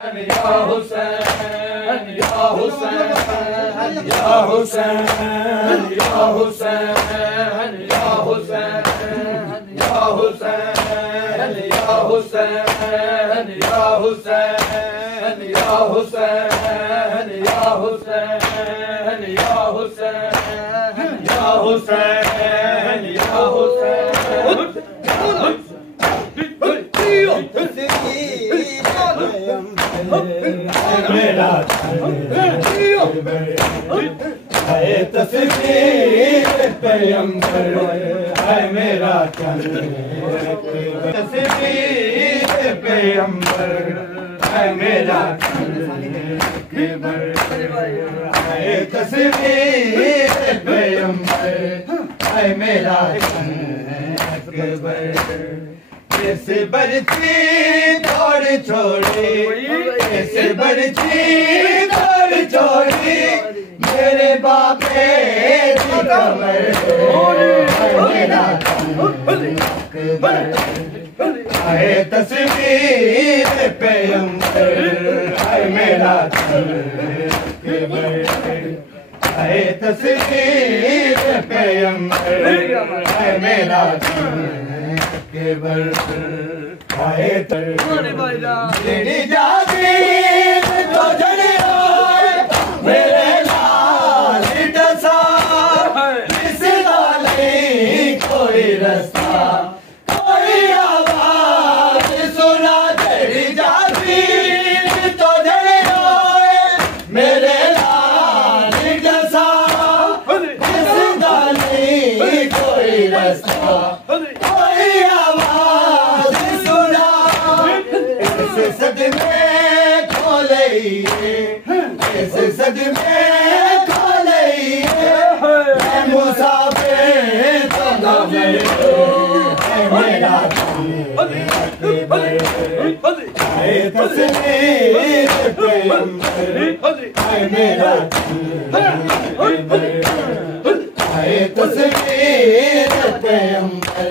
या हुसैन या हुसैन या हुसैन या हुसैन या हुसैन या हुसैन या हुसैन या हुसैन या हुसैन या हुसैन या हुसैन या हुसैन या मेरा तस्वीर पैगंबर है मेरा तस्वीर पैगंबर है मेरा तस्वीर पैगंबर है मेरा कैसे बरती दौड़ छोड़ी कैसे बरती दौड़ छोड़ी मेरे बापे कमर मेरा है तस्वीर पैगंबर है मेरा है तस्वीर पैगंबर है मेरा तेरी जाती तो जड़े मेरे लाल डसा इस लाले कोई रास्ता कोई आवाज सुना तेरी जाती तो जड़े मेरे लाल डसा इस लाले कोई रास्ता सदमे खोले ऐसे सदमे खोले मुसाफिर तो मेरा तस्वीर पैगंबर है मेरा तस्वीर पैगंबर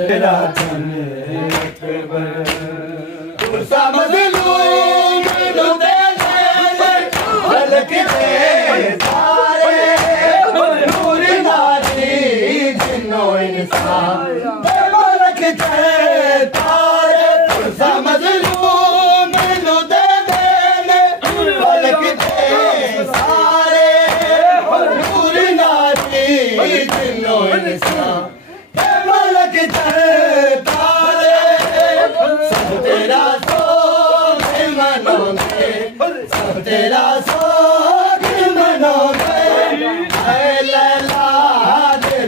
समझ लो हल्के तारे नूर नारी जिन्नो इंसान हल्के तारे समझ लो मैनू दे हल्के सारे नूर नारी जिन्नो इंसान हल्के तारे सब तेरा सब तेरा सोग मनोगे लैला दे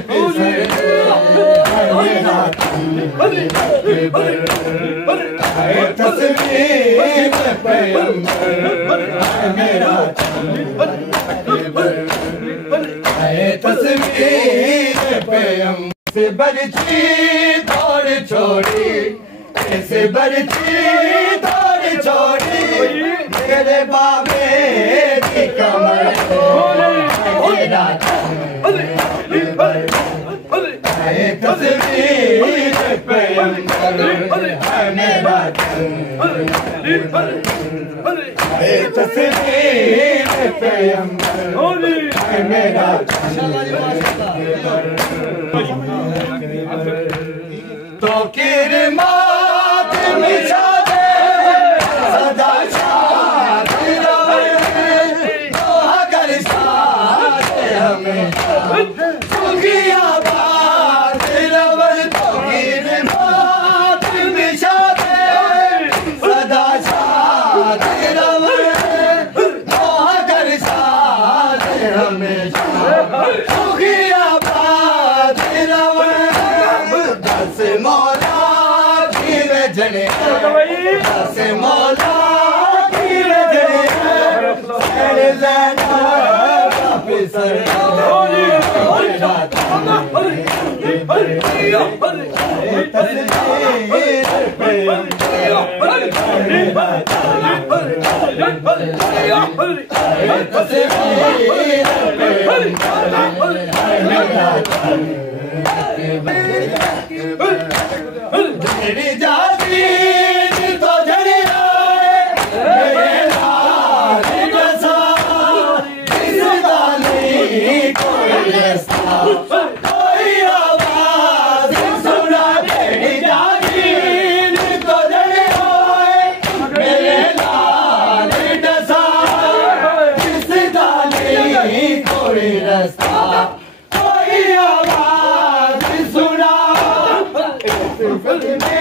तस्वीर पैगंबर मेरा तस्वीर पैगंबर से बरती दौड़ छोड़ी ऐसे बरती दौड़ छोड़ी मेरे बाबे की कमर मेरा तस्वीर पैगंबर है मेरा तस्वीर पैगंबर है मेरा तो किरमात मिछा दे सदा शाद रहे कर साथ हमें सुखिया बात रवर तो किरमात मिछा दे सदा शाद रहे कर साथ हमें सुखिया बात रवर दस मौला की जने दस मौला की जने सर मेरी जाती तो जड़ी में